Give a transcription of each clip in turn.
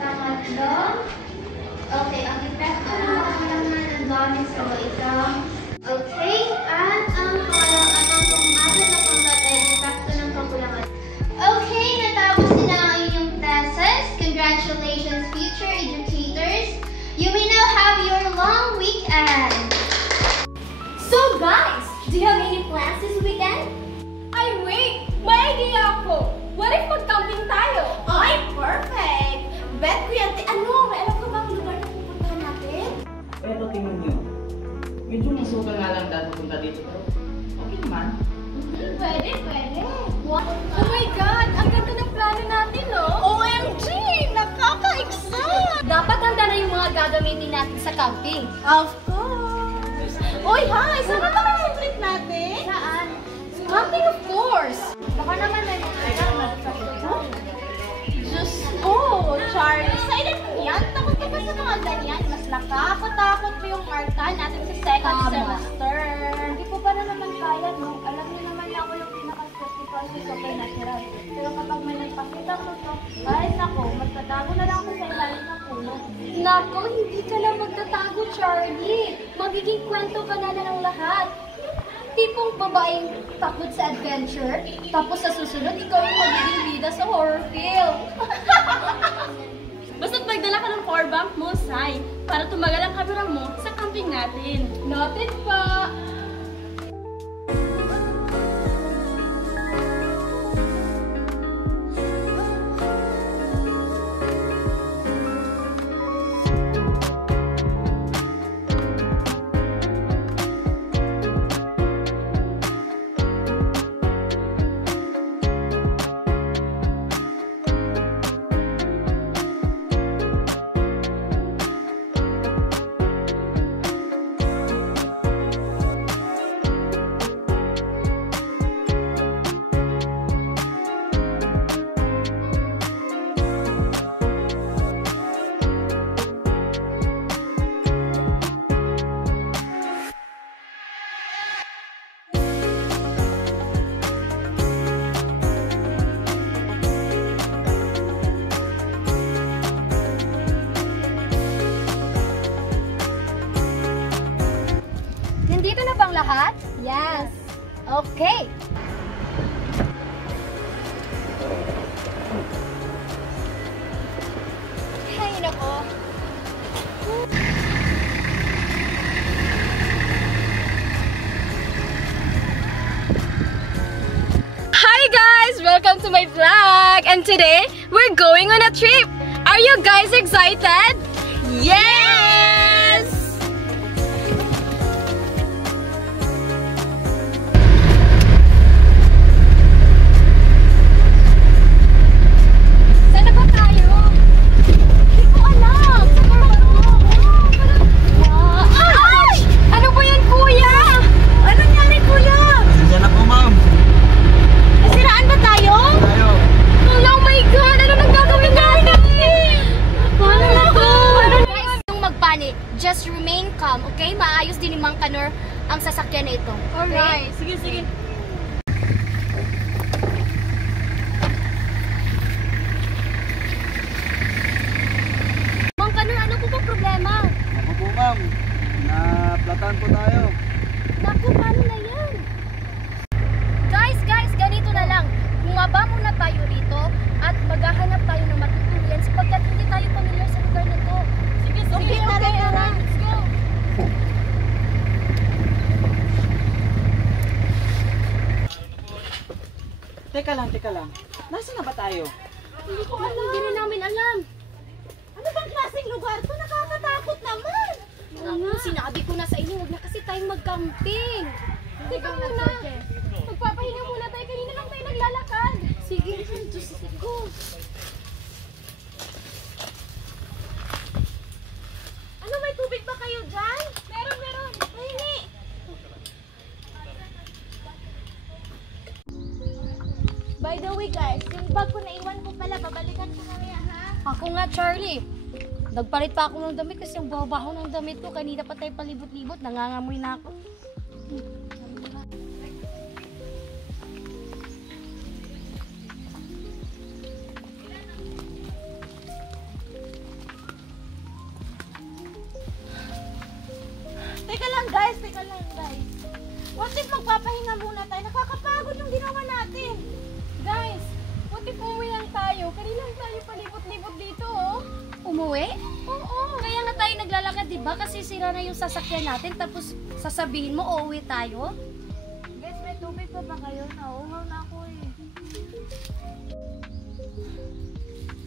Pangatlo. Okay, ang epekto ng kakulangan ng gamit sa baitang. Okay, at ang apat na pangkat ay epekto ng kakulangan. Okay, natapos nila ang inyong classes. Congratulations, future educators. You may now have your long weekend. So guys, do you have any plans this weekend? Ay, wait! May idea ako! What if mag-camping tayo? Ay, perfect! Bet ko yan. May alam ka ba ang lugar na pupuntahan natin? Pero tingin nyo, medyo masuka nga lang dahil punta dito. Pero okay naman. Pwede. What? Oh my God! Ang ganda ng plano natin, no? OMG! Nakaka-excite! Dapat handa na yung mga gagamitin natin sa camping. Of course! Uy, hi! Saan na naman yung trip natin? Saan? Camping, of course! Baka naman may mga Diyos ko, Charlie. Excited mo yan? Takot ka ba sa mga ganyan? Mas nakakatakot pa yung Marta natin sa second semester. Hindi ko pa naman kaya, no? Alam niyo naman na ako yung pinaka-skeptical sa supernatural. Pero kapag may nagpakita ko to, ay nako, magtatago na lang ako sa ilalim ng puno. Nako, hindi ka lang magtatago, Charlie. Magiging kwento ka na ng lahat. Tipong babaeng takot sa adventure, tapos sa susunod, ikaw yung magiging bida sa horror film. Basta't magdala ka ng power bank mo, Sai, para tumagal ang camera mo sa camping natin. Noted pa! Nandito na bang lahat? Yes. Okay. Hay nako. Hi guys! Welcome to my vlog! And today, we're going on a trip! Are you guys excited? Yes! Saan na ba tayo? Hindi ko alam. Sa Ay! Ano ba yan, kuya? Ano nangyari, kuya? Pasensya na po, ma'am. Nasiraan ba tayo? Tayo. Oh my God! Ano nang gagawin natin? Paano na to? Guys, yung magpanik, just remain calm, okay? Maayos din ni Mang Kanor ang sasakyan na ito. Alright. Sige. Mang Kanor, ano po bang problema? Ako po, ma'am. Naplatan po tayo. Naku, paano na yan? Guys, ganito na lang. Bumaba muna tayo rito at maghahanap tayo ng matutuluyan sapagkat hindi tayo pamilyar sa lugar na to. Sige. Tara. Let's go. Teka lang. Nasaan na ba tayo? Hindi ko alam. Hindi na namin alam. Ano bang klaseng lugar to? Nakakatakot naman. Sinabi ko na sa inyo, huwag na kasi tayong mag-camping. Teka muna. Magpapahinga muna tayo. Kanina lang tayo naglalakad. Sige, Diyos ko. Ano, may tubig ba kayo dyan? Meron. Pahingi. By the way guys, yung bag ko naiwan ko pala, babalikan ko mamaya ha? Ako nga, Charlie. Nagpalit pa ako ng damit kasi yung baho-baho ng damit ko. Kanina pa tayo palibot-libot. Nangangamoy na ako. Kanina lang tayo palipot-lipot dito, oh. Umuwi? Oo. Kaya nga tayo naglalakad, di ba? Kasi sira na yung sasakyan natin, tapos sasabihin mo, uuwi tayo? Guys, may tubig pa ba kayo? Nauuhaw na ako eh.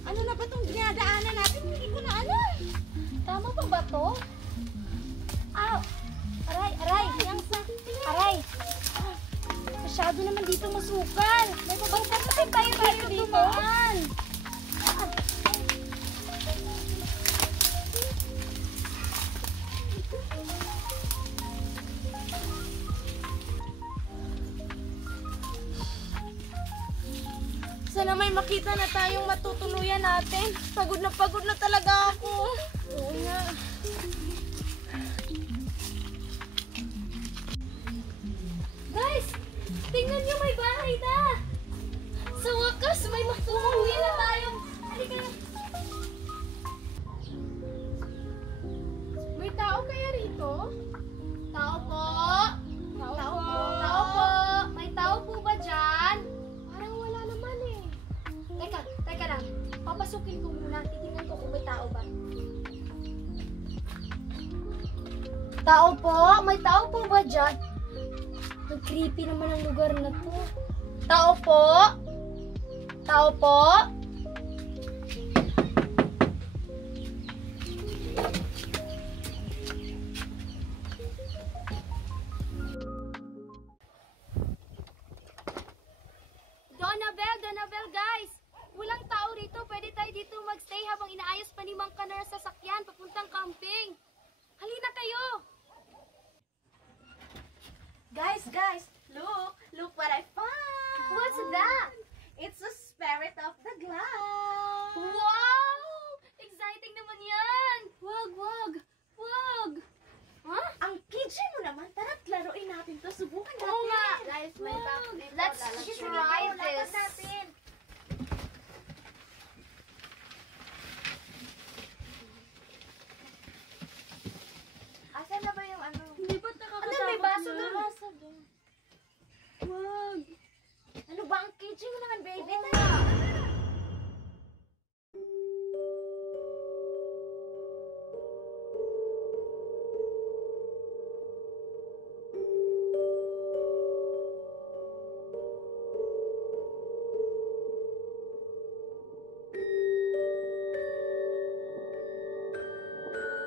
Ano na ba itong dinadaanan natin? Hindi ko na alam. Tama pa ba to? Aw! Aray, aray! Aray! Masyado naman dito masukal. May pabangkat kasi tayo dito. Tumaan. Sana may makita na tayong matutuluyan natin. Pagod na talaga ako. Oo nga. Guys! Tingnan nyo, may bahay na! Sa wakas, may matutuloy na tayong... Halika na. May tao kaya rito? Tao po! Tao po. Tao po! May tao po ba dyan? Parang wala naman eh. Teka lang. Papasukin ko muna. Titingnan ko kung may tao ba. Tao po? May tao po ba dyan? Ang creepy naman ang lugar na to. Tao po? Tao po? Donabel, guys! Walang tao rito. Pwede tayo dito magstay habang inaayos pa ni Mang Kanar sa sasakyan papuntang camping. Halina kayo! Guys, look what I found. What's that? It's the spirit of the glass. Wow! Exciting naman yan! Wag! Huh? Ang kitchen mo naman. Tara't laruin natin to. Subukan natin. Oo nga. Guys, Let's try this. natin. Asan na ba yung ano? Hindi ba nakakatakot Ano, may baso na? doon? Wag! Ano ba ang kitchen mo naman, baby? Oo nga.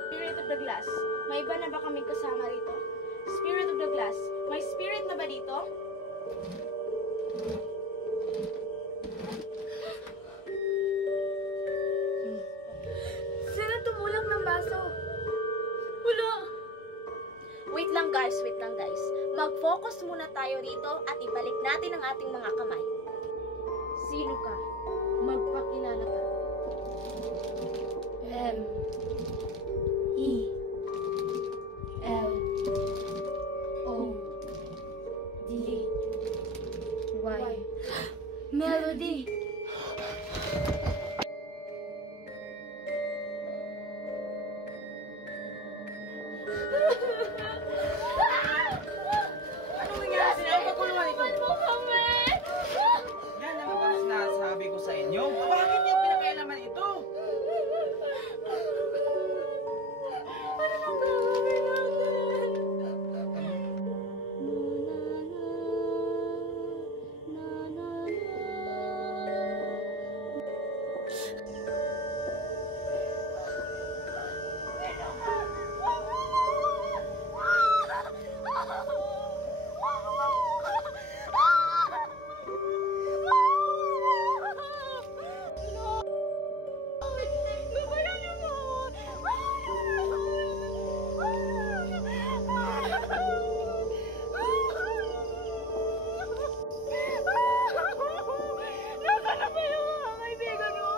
Spirit of the glass. May iba na ba kaming kasama rito? Spirit of the glass. May spirit na ba dito? Sino tumulak ng baso? Wala. Wait lang guys. Mag-focus muna tayo rito at ibalik natin ang ating mga kamay. Sino ka? Magpakilala ka. M-E-L-O-D-Y. Melody! Ano nangyari sila? Pagkulungan ito. mo kami! Yan ang mga sinasabi ko sa inyo. Bakit yung pinakailaman ito? Ano nang gagawin natin? Nasaan na ba yung mga kaibigan mo?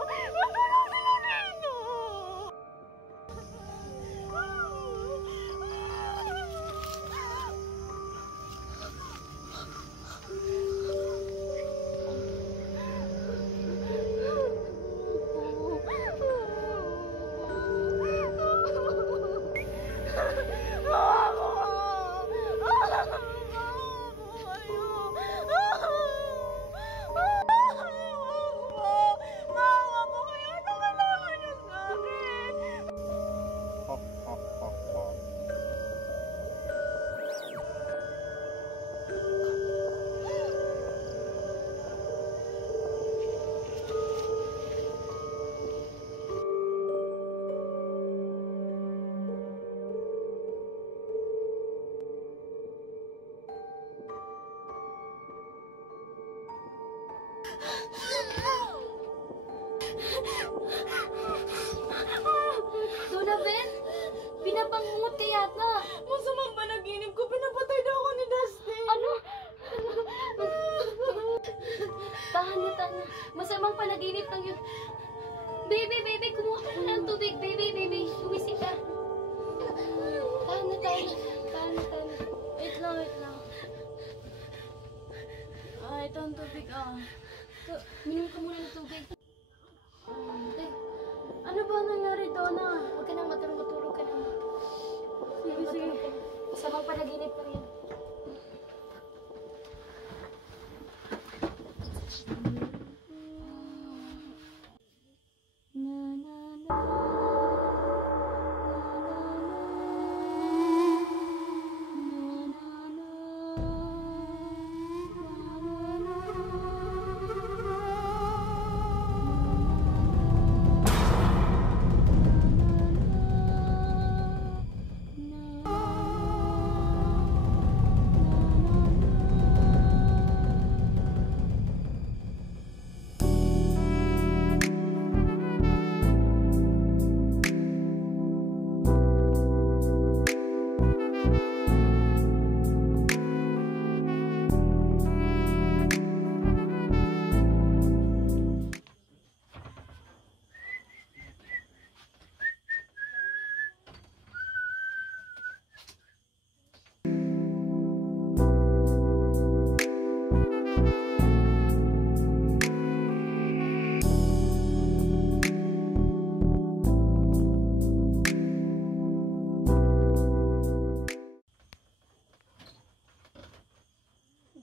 Donovan, pinabangungot ka yata. Masamang panaginip ko, pinapatay daw ako ni Dustin. Ano? Tahan na. Masamang panaginip lang yun. Baby, kumuha ka na ng tubig. Baby, sumising ka. Tahan na. Wait lang. Ito ang tubig, Minom ka muna ng tubig. Ano ba nangyari, Donna? Huwag ka nang matulog ka na. Sige. Masamang panaginip lang yan.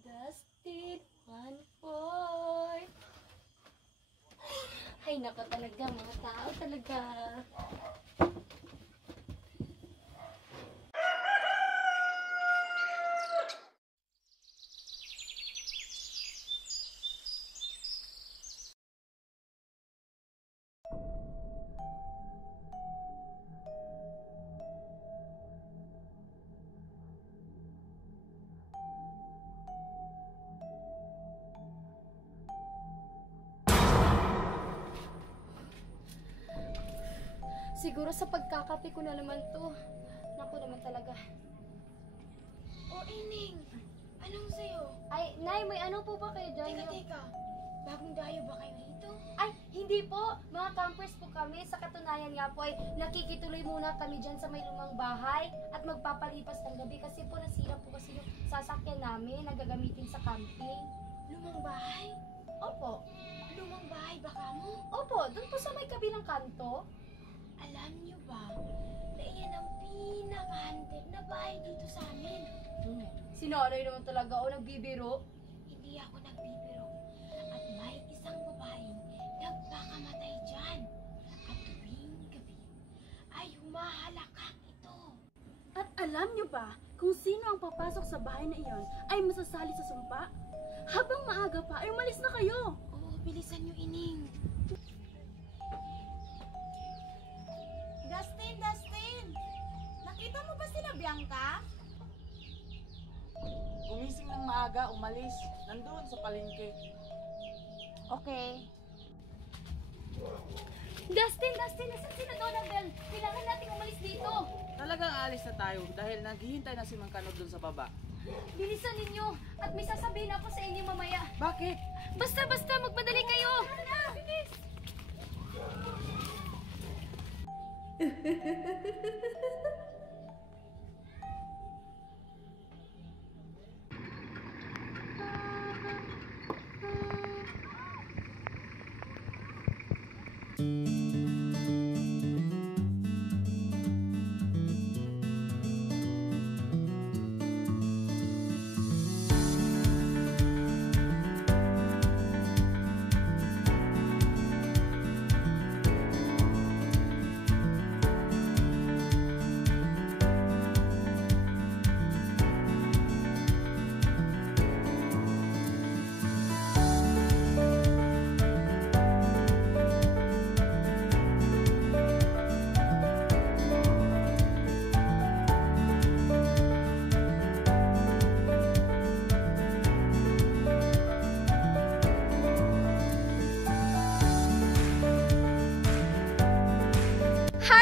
Dustin, 1-4. Ay, nako talaga, mga tao talaga. Siguro sa pagkakape ko na naman to. Naku naman talaga. Oh, Ining. Anong sa'yo? Ay, Nay, may ano po ba kayo dyan? Teka. Bagong dayo ba kayo rito? Ay, hindi po. Mga campers po kami. Sa katunayan nga po ay nakikituloy muna kami dyan sa may lumang bahay at magpapalipas ng gabi kasi po nasira po kasi yung sasakyan namin na gagamitin sa camping. Lumang bahay? Opo. Lumang bahay ba kamo? Opo, doon po sa may kabilang kanto. Alam niyo ba na iyan ang pinaka-haunted na bahay dito sa amin? Sinanay naman talaga o nagbibiro. Hindi ako nagbibiro. At may isang babaeng nagpakamatay dyan. At tuwing gabi ay humahalakak ito. At alam niyo ba kung sino ang papasok sa bahay na iyon ay masasali sa sumpa? Habang maaga pa ay umalis na kayo. Oo, bilisan niyo, Ining. Dustin! Nakita mo ba sila, Bianca? Gumising ng maaga, umalis. Nandoon sa palengke. Okay. Dustin! Nasaan sila Donabel? Kailangan nating umalis dito. Talagang aalis na tayo dahil naghihintay na si Mang Kanod doon sa baba. Bilisan ninyo at may sasabihin ako sa inyo mamaya. Bakit? Basta, magmadali kayo! Bilis!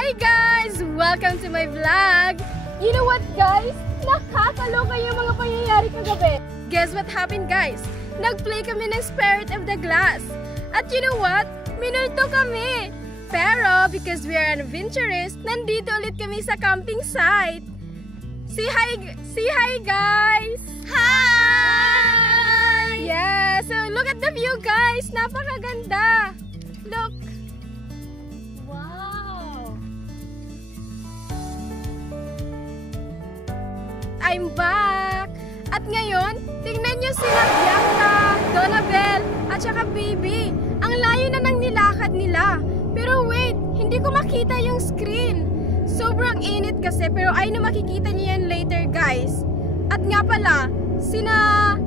Hi guys! Welcome to my vlog! You know what guys? Nakakaloka yung mga pangyayari kagabi. Guess what happened guys? Nag-play kami ng Spirit of the Glass. At you know what? Minulto kami! Pero because we are adventurous, nandito ulit kami sa camping site. Say hi guys! Hi! Yeah, so look at the view guys! Napakaganda! Look! Wow! I'm back! At ngayon, tingnan nyo sila Bianca, Donabel, at saka Baby. Ang layo na ng nilakad nila. Pero wait, hindi ko makita yung screen. Sobrang init kasi, pero ay na makikita nyo yan later guys. At nga pala, sina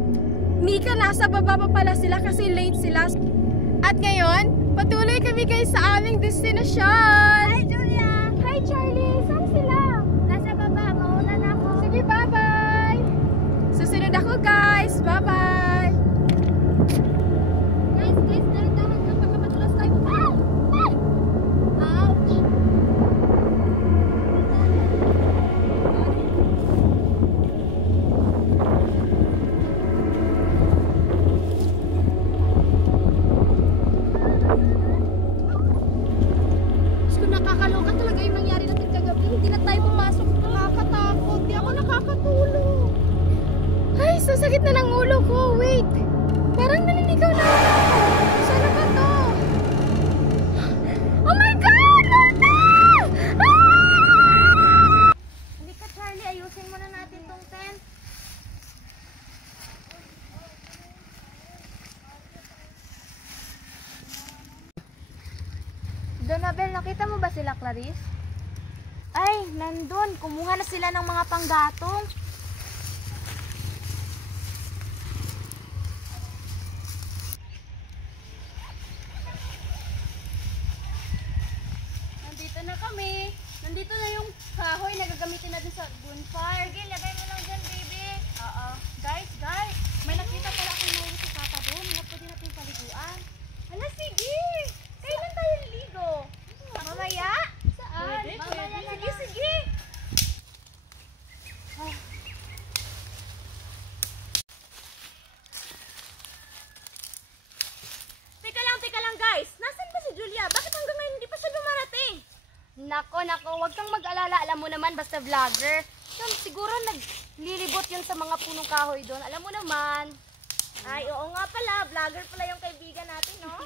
Mika nasa baba pa pala sila kasi late sila. At ngayon, patuloy kami guys sa aming destinasyon. Hi Julia! Hi Charlie! Saan sila? Nasa baba, mauna na ako. Sige, bye-bye! Susunod ako guys! Bye-bye! Guys, dahan-dahan lang, baka madulas tayo. Ah! Ah! Ouch! So, nakakaloka talaga yung nangyari natin kagabi. Hindi na tayo pumasok. Nakakatakot. Di ako nakakatulog. Ay, sasakit na ng ulo ko. Wait. Parang naliligaw na ako. Sana ba to? Oh my God! Lorna! Ah! Hindi ka, Charlie. Ayusin muna natin tong tent. Donabel, nakita mo ba sila, Clarice? Ay, nandun. Kumuha na sila ng mga panggatong. Nandito na kami. Nandito na yung kahoy na gagamitin natin sa bonfire. Sige, lagay mo lang dyan, baby. Oo. Guys, may nakita pala akong nauwi sa papa doon. Nga pwede natin paliguan. Hala, sige. Kailan tayo liligo? Mamaya? Saan? Pwede, Mamaya pwede. na lang. Sige. Teka lang guys. Nasaan ba si Julia? Bakit hanggang ngayon hindi pa siya dumarating? Nako, wag kang mag-alala. Alam mo naman, basta vlogger. Yun, siguro naglilibot yun sa mga punong kahoy doon. Alam mo naman. Ay, oo nga pala. Vlogger pala yung kaibigan natin, no?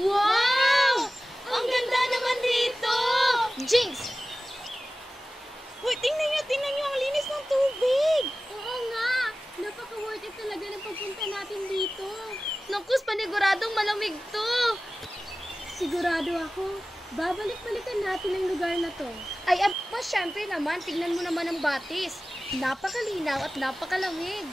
Wow! Ang ganda naman dito! Jinx! Uy, tingnan nyo ang linis ng tubig. Oo nga! Napaka-worth it talaga ng pagpunta natin dito. Nakus, paniguradong malamig to. Sigurado ako, babalik-balikan natin ang lugar na to. Ay, aba, syempre naman, tignan mo naman ang batis. Napakalinaw at napakalamig.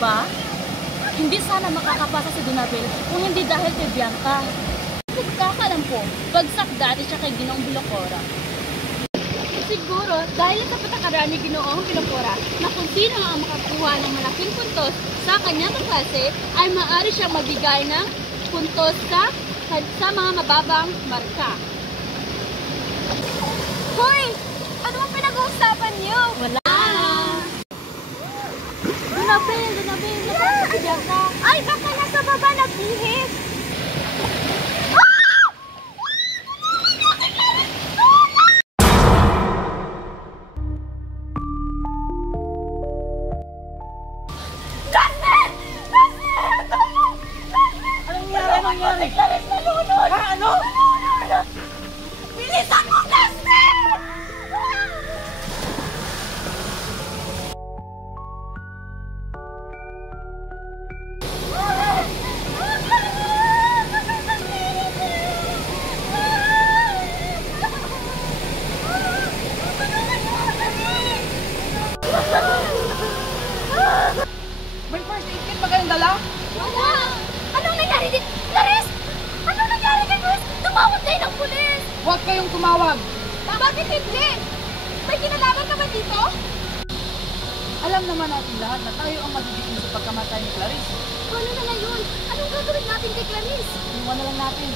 ba? Hindi sana makakapasa si Donabel kung hindi dahil kay Bianca. Pagkakalam ko, bagsak dati siya kay Ginoong Bilocora. Siguro, dahil sa patakaran ni Ginoong Bilocora na kung sino ang makakuha ng malaking puntos sa kanyang klase, ay maaari siyang magbigay ng puntos sa mga mababang marka. Hoy! Ano ang pinag-uusapan niyo? Wala! Donabel! Nasaan si Bianca? Ay, baka nasa baba nagbihis! Anong nangyari? Clarice, nalunod! Ha? Ano? Nalunod! Bilisan mo, Dustin! May first aid kit ba kayong dala? Wala! Anong nangyari din? Clarice! Anong nangyari kay Chris? Tumawag tayo ng pulis! Huwag kayong tumawag. Bakit hindi? May kinalaman ka ba dito? Alam naman natin lahat na tayo ang magiging sa pagkamatay ni Clarice. Paano na ngayon? Anong gagawin natin kay Clarice? Iwan na lang natin.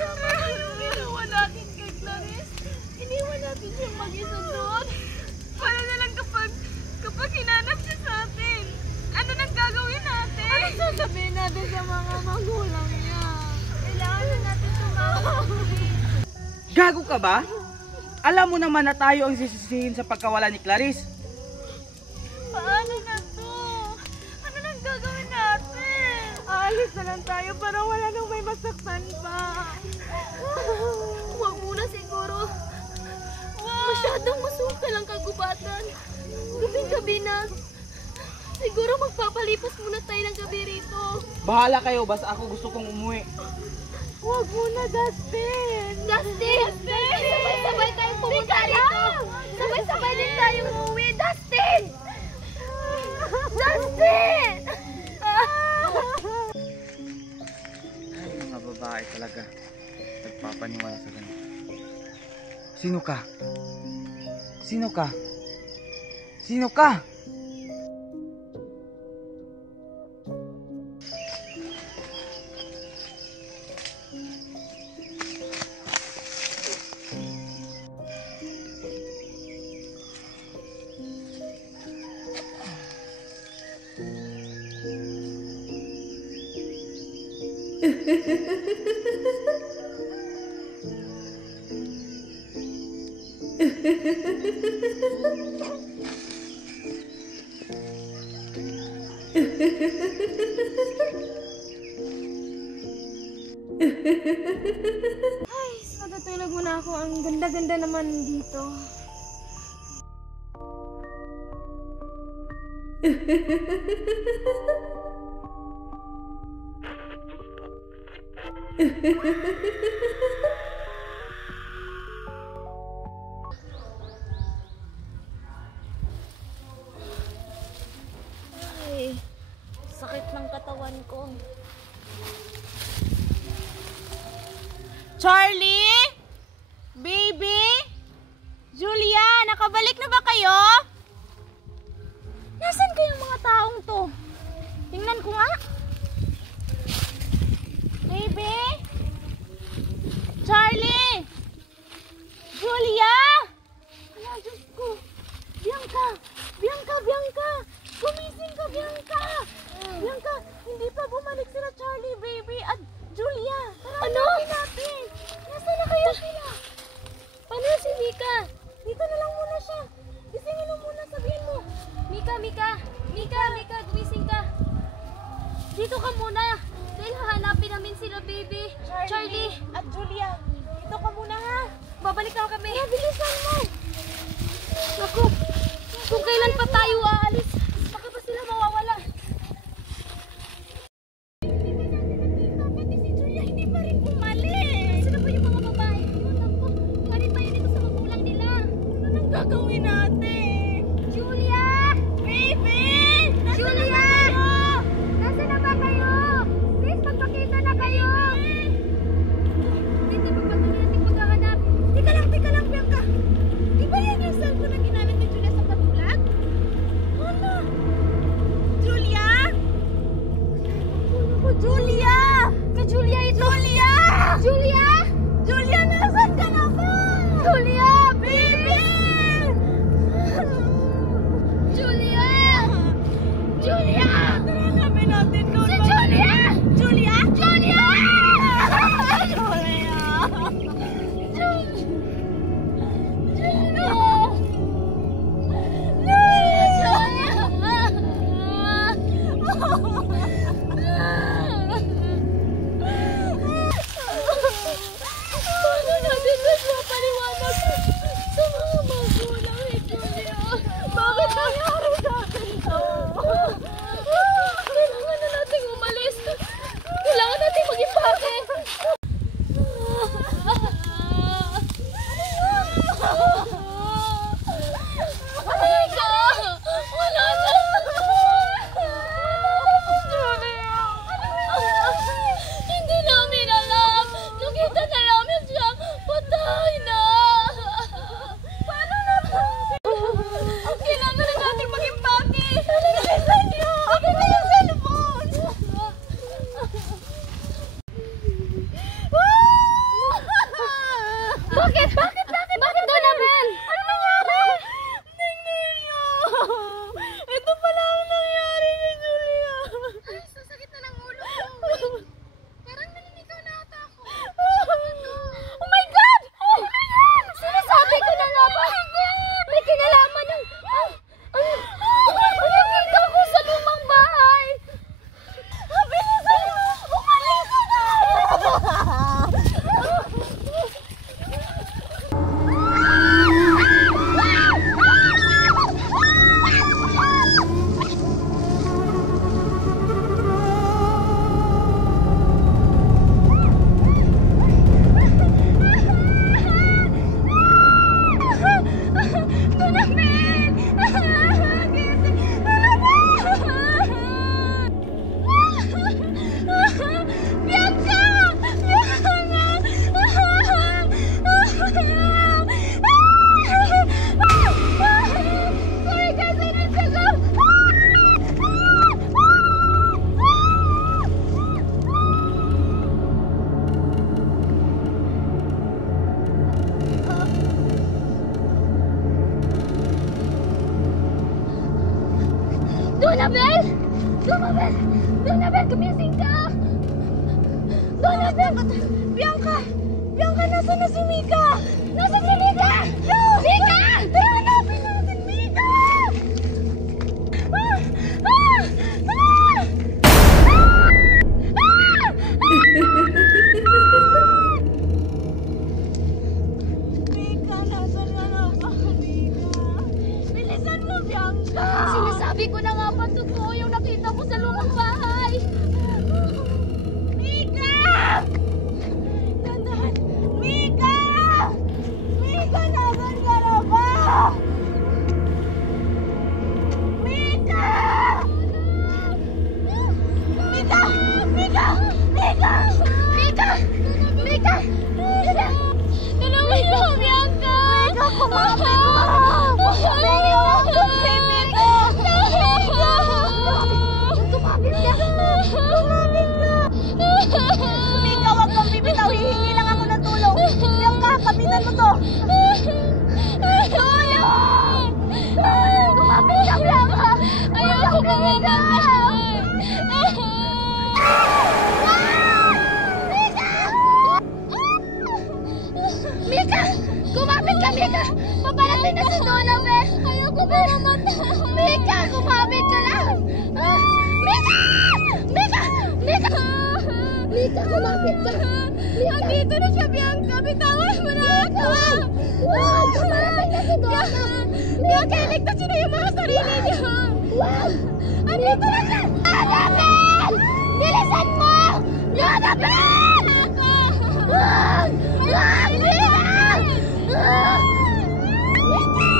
Tama na yung ginawa natin kay Clarice. Iniwan natin siya mag-isa doon. Paano na lang kapag hinanap siya sa atin? Ano nang gagawin natin? Ano sasabihin natin sa mga magulang niya? Kailangan na natin tumawag. Gago ka ba? Alam mo naman na tayo ang sisisihin sa pagkawala ni Clarice. Paano na to? Ano nang gagawin natin? Aalis na lang tayo para wala nang may masaktan pa. Huwag muna siguro. Masyadong masukal ang kagubatan. Gabing-gabi na. Siguro magpapalipas muna tayo ng gabi rito. Bahala kayo, basta ako gusto kong umuwi. Huwag muna, Dustin! Dustin! Sabay-sabay tayong pumunta rito! Sabay-sabay din tayong umuwi! Dustin! Dustin! Ay, mga babae talaga. Nagpapaniwala sa ganito. Sino ka? Sino ka? Sino ka? Ay, matutulog muna ako. Ang ganda-ganda naman dito. Ay, sakit ng katawan ko. Charlie? Baby? Julia, nakabalik na ba kayo? Nasaan kayong mga taong to? Tingnan ko nga. Baby? Charlie? Julia? Ala, Diyos ko. Bianca! Bianca! Bianca! Gumising ka, Bianca! Bianca, hindi pa bumalik sila Charlie, baby, at Julia. Tara, hanapin natin. Nasaan na kaya sila? Paano si Mika? Dito na lang muna siya. Gisingin mo muna, sabihin mo. Mika, gumising ka. Dito ka muna. Dahil hahanapin namin sila, baby. natin? Julia! Baby! Julia! Nasaan na ba kayo? Please, magpakita na kayo! Hindi pa patuloy natin paghahanap. Tika lang, Bianca! Di ba yan yung cellphone na ginamit ni Julia sa pag-vlog? Ano? Julia? Julia! Ka Julia ito! Julia! Julia! Julia, nasan ka na ba? Julia! Baby! Julia! Julia! Tara, hanapin natin doon. Si Julia! Julia? Julia! Paano natin mapaliwanag sa mga magulang ni Julia? Bakit nangyari sa akin to? Kailangan na nating umalis. Kailangan nating mag-impake. Ika! Wala na! Hindi namin alam. Nakita na namin siya. Patay na. Paano na po? Kailangan na natin mag-impake. Bilisan niyo. Akin na yung cellphone. Bakit? Bakit Donabel? Ano nangyari? Tingnan niyo. Ito pala ang nangyari kay Julia. Ay, sasakit na ng ulo ko. Parang naninigaw na ata ako. Oh my God! Sinasabi ko na nga ba? May kinalaman ng... Nakita ko sa lumang bahay. Bilisan niyo. Umalis ka na. Donabel, gumising ka! Donabel! Bianca! Bianca, nasa na si Mika? Nasaan si Mika? Mika! Tara, hanapin natin Mika! Mika, nasa na ba? Mika? Bilisan mo, Bianca! Sinasabi ko na nga ba totoo yung nakita ko sa lumang bahay? Mika! Dandan! Mika! Mika, nasan ka na ba? Mika! Mika! Mika! Mika! Mika! Mika! Tulungan mo, Bianca! Mika, kumapit ka! Kumapit ka! Mika, wag kang bibitaw. Hihingi lang ako ng tulong. Bianca, kapitan mo to. Tulong! Kumapit ka, Bianca! Ayoko kumamatay. Mika! Kumapit ka, Mika! Paparating na si Donabel! Ayoko kumamatay! Mika! Kumapit ka lang! Mika! Mika! Mika! Mika, kumapit ka! Andito na siya, Bianca. Bitawan mo na ako. Wag! Paparating na si Donabel! Bianca, iligtasin na yung mga sarili niya. Wag! Andito na siya. Donabel! Bilisan mo! Donabel! Wag! Wag! Mika! Mika!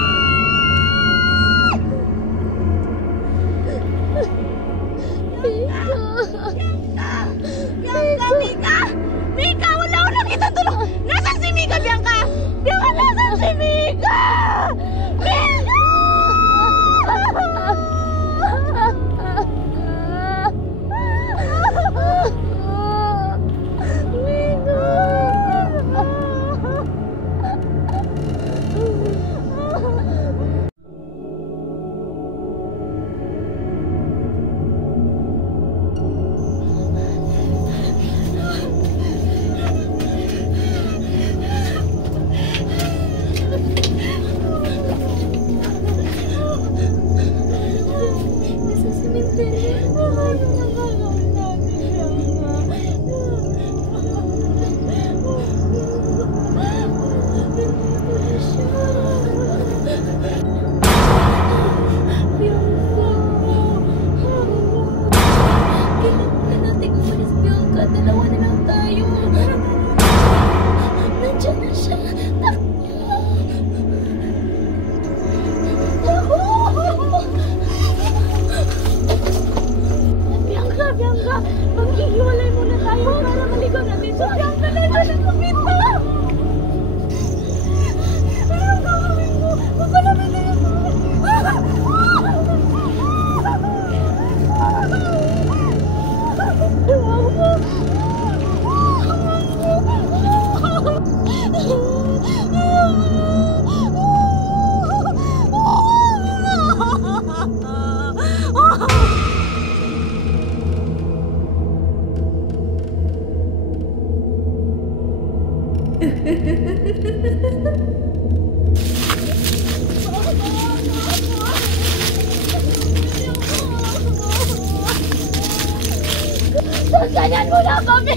Ganyan mo na kami!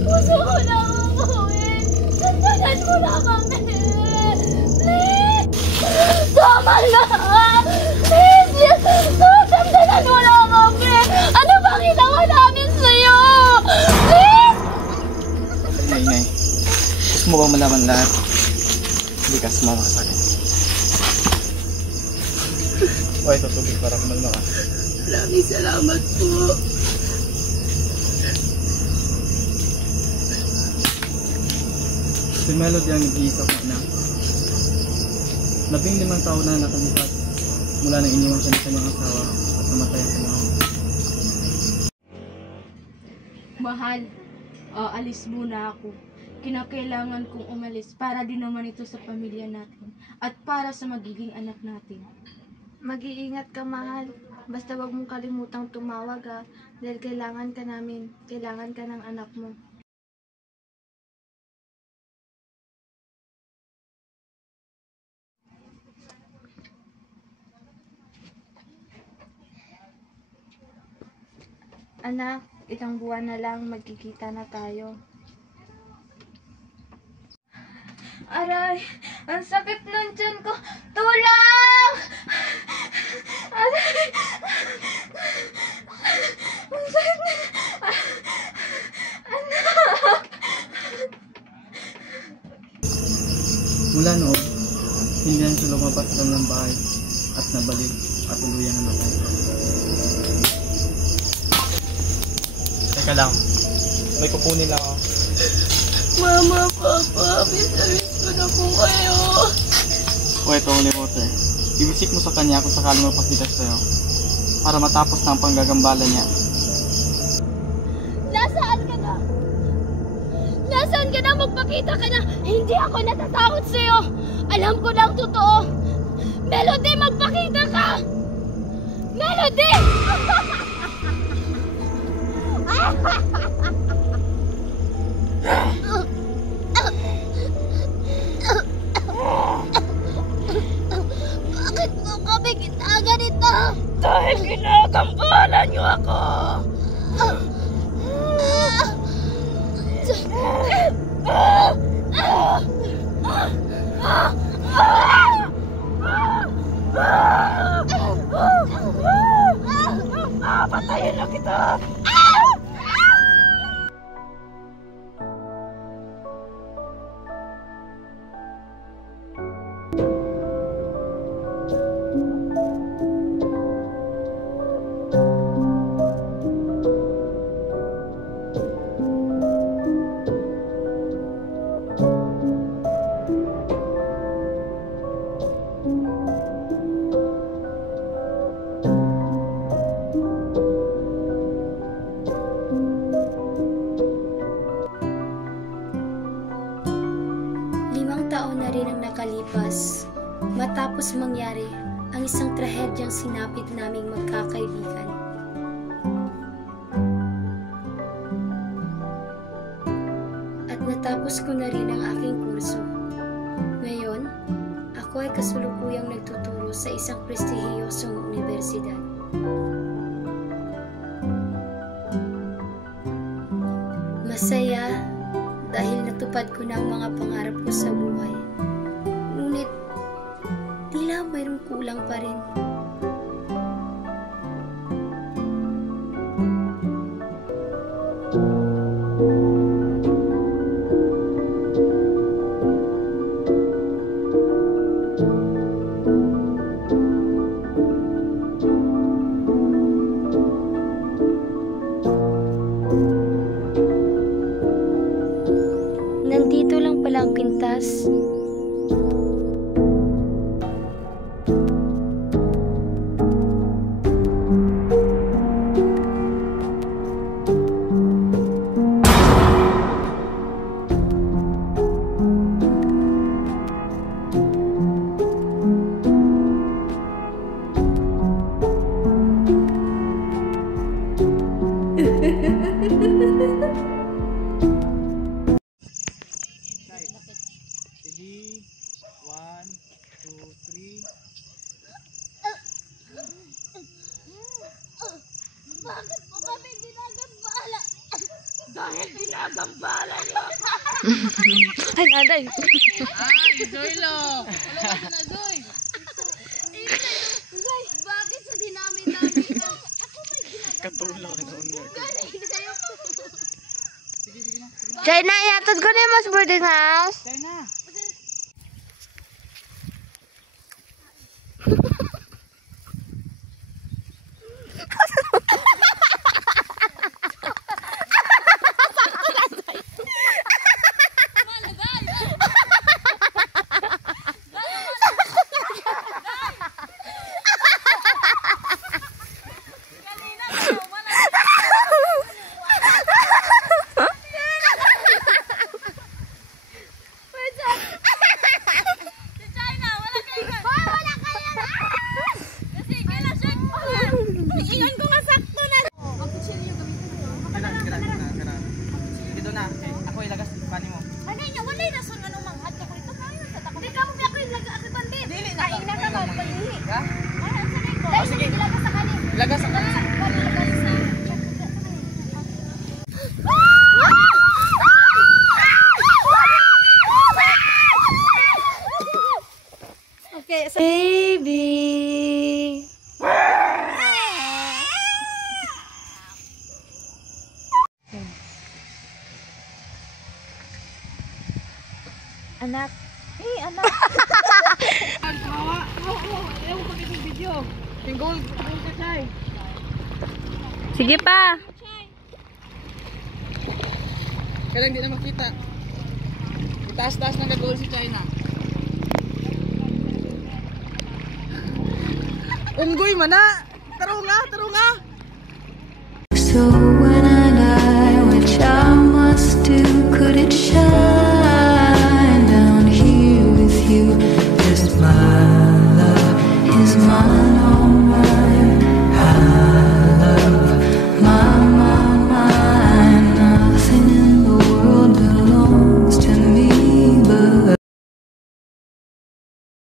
Gusto ko na umuwi! Ganyan mo na kami! Please! Tama na! Please! Ganyan mo na kami! Ano ba ginawa namin sa'yo? Please! Nay. Gusto mo bang malaman lahat? Hindi ka sumama ka sa akin. O, ito tubig para kumalma ka. Maraming salamat po. Si Melody ang nag-iisa ko na 15 taon na nakalipas mula nang iniwan siya ng kanyang asawa at namatay ang kanyang ama. Mahal, alis muna ako. Kinakailangan kong umalis para din naman ito sa pamilya natin at para sa magiging anak natin. Mag-iingat ka, mahal. Basta wag mong kalimutang tumawag, ha. Dahil kailangan ka namin. Kailangan ka ng anak mo. Anak, ilang buwan na lang magkikita na tayo. Aray, ang sakit ng tiyan ko. Tulong! Aray! Ang sakit na... Anak! Mula noon, hindi na siya lumabas lang ng bahay at nabalik at tuluyan na namatay. Teka lang, may kukunin lang ako. Mama, Papa, miss ko na po kayo. O ito, Holy Water. Ibisik mo sa kanya kung sakaling mapakita sa'yo para matapos na ang panggagambala niya. Nasaan ka na? Nasaan ka na? Magpakita ka na. Hindi ako natatakot sa'yo. Alam ko na ang totoo. Melody, magpakita ka! Melody! Bakit mo kami ginaganito? Dahil ginagampalan niyo ako! Patayin na kita! Nakalipas, matapos mangyari ang isang trahedyang sinapit naming magkakaibigan. At natapos ko na rin ang aking kurso. Ngayon, ako ay kasulukuyang nagtuturo sa isang prestihiyosong universidad. Masaya dahil natupad ko na ang mga pangarap ko sa buhay. Ngunit, tila mayroong kulang pa rin. Nandito lang pala ang pintas. Ay, naday. Ay, Zoylo. Wala ka na, Zoy. Guys, bakit sa dinami-dami ka? Katulong ka noon nga. China, ihatod ko na yung mas boarding house. China! Dito na. Ako ilagas pani mo. Ano niya? Wala na son anong manghad ko ito. Kain sa takot. Hindi ka mo ako yung laga-akibandi. Dili na. Kain na ka ba? Palihi. Ha? Ay, ang sanay ko. Dahil sige, ilaga sa kanin. Ilagas sa kanin. Ilaga sa Okay, so baby. Anak. Hey, anak. Hawa. Ewan ko itong video. Tingol ka, Chay. Sige pa. Kaya hindi na makita. Itaas-taas ng gagawin si China. Unggoy mana! Taro nga! So